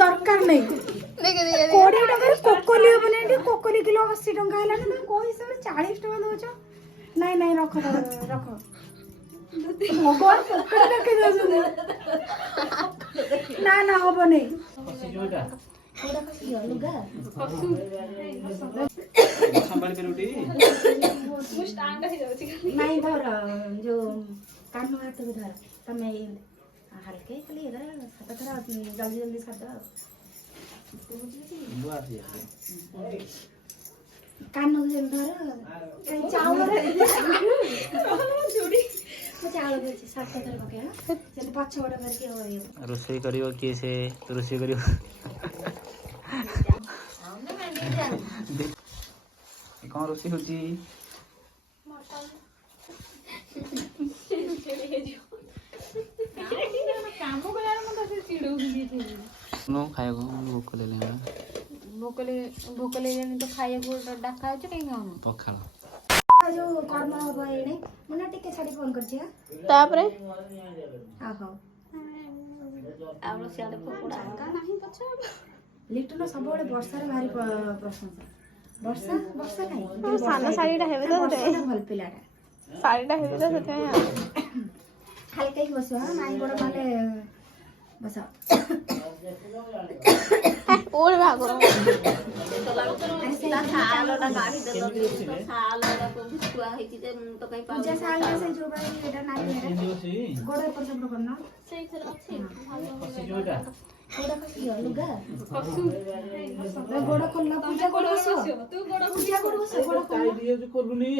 दरकार नहीं 20 टका कोकोली बने कोकोली किलो 80 टका है को हिसाब से 40 टका दौच नहीं नहीं रख रख भगवान पकड़ रखे ना ना हम नहीं नहीं धर जो कान हाथ को धर तमें हल्के खाली इधर हाथ थोड़ा जल्दी जल्दी साथ कान धर चावल चावल सात थर पकड़ पछ बड़ करके रोषेई करियो किए से रोषेई करियो कौन रोषेई होची नो खाएको भोक ले लेना भोक ले तो खाए को डाका छ कहीं खाऊ पखाल जो कर्म हो एने मने टिके छाडी फोन कर छिया तापरे आहो आवलो सियाडे पकोड़ा का नाही पछ लिटन सब बड़े वर्षा रे भारी प्रशंसा वर्षा वर्षा काई साना साड़ीटा हेबे तो भल पिलाटा साड़ीटा हेबे तो सते हल्का ही बसो हां नाई बड़ माले बस ओर भागो पूजा साल से जो भाई एटा नाई एटा गोड़ पर सब करना सेई थर अछि गोड़ खसी लुगा गोड़ खोलना पूजा गोड़ बसो तू गोड़ पूजा गोड़ बसो गोड़ ताई दिए जो कोलुनी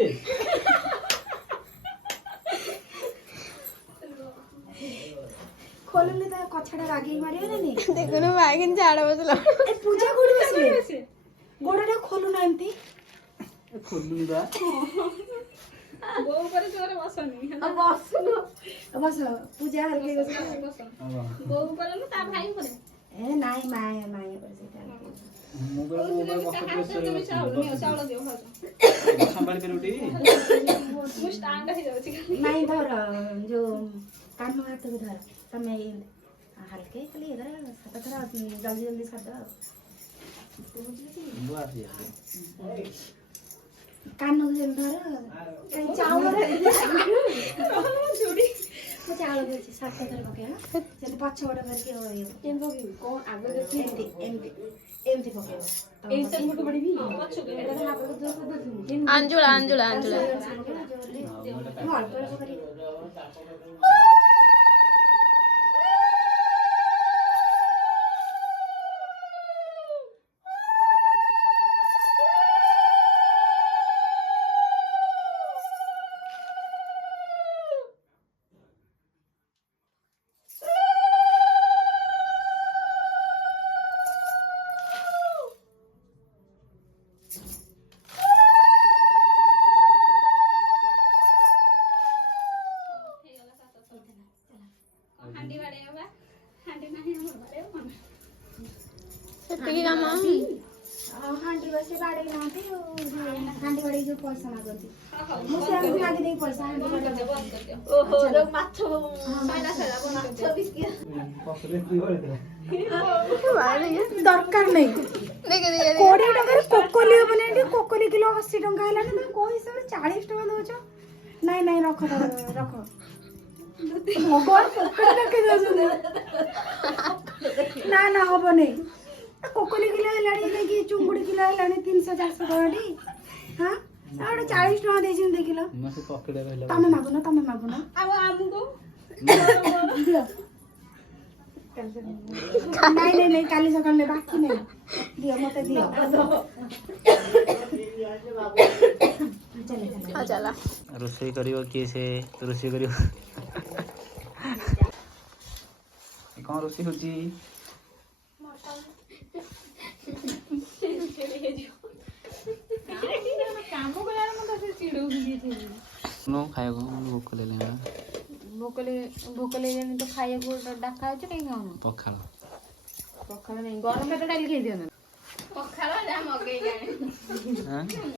खोलले त कछडा रागी मारियो न नि देखो न बागिन झाड़ बसला ए पूजा गोड़ बसले गोड़टा खोलु ना एंती कोलुनी बा गो ऊपर जोरे बसनी अब बसनु बस पूजा हल्के बस गो ऊपर न ता भाई परे ए नाई माय माय पर से मोबाइल चावल दियो संभाल के रोटी मुस्ट आंगा ही जाउची नाई धर जो कान हाथ को धर तमें हल्के खाली इधर हाथ थोड़ा जल्दी जल्दी साथ कान धर चावल चावल सात थर पकड़ पछ बड़ करके कौन आगे एमती एमती एमती पकड़ अंजुला अंजुला अंजुला सेतिकी काम हांडी बसे बाड़े नाते हांडी बाड़े जो पैसा मागंती मुसे हमको मागे दे पैसा हांडी बाड़े ओहो रो माछो माइना सला माछो बिस्किट दरकार नहीं देखे दे 20 टका कोकोली बने कोकोली किलो 80 टका है को हिसाब से 40 टका दौच नहीं नहीं रख रख भगवान पकड़ रखे ना ना हम नहीं कोकोली किलो है कि चुंगुड़ी किलो है 300 400 टका हां और 40 टका दे छिन देखिलो मसे पकड़े रहला तमे मागु ना अब आमुको दियो नहीं नहीं काली सकाळ में बाकी नहीं दियो मते दियो आ चला रोषेई करियो किए से रोषेई करियो कौन रोषेई होची काम गलार म त चिडौ दिए नो खाएको भोक ले लेना भोक ले तो खाए को डाका छ कहीं खाऊ पखाल पखाल नहीं गरम में तो डाल के दियो ना पखाला जा मगे जाने हां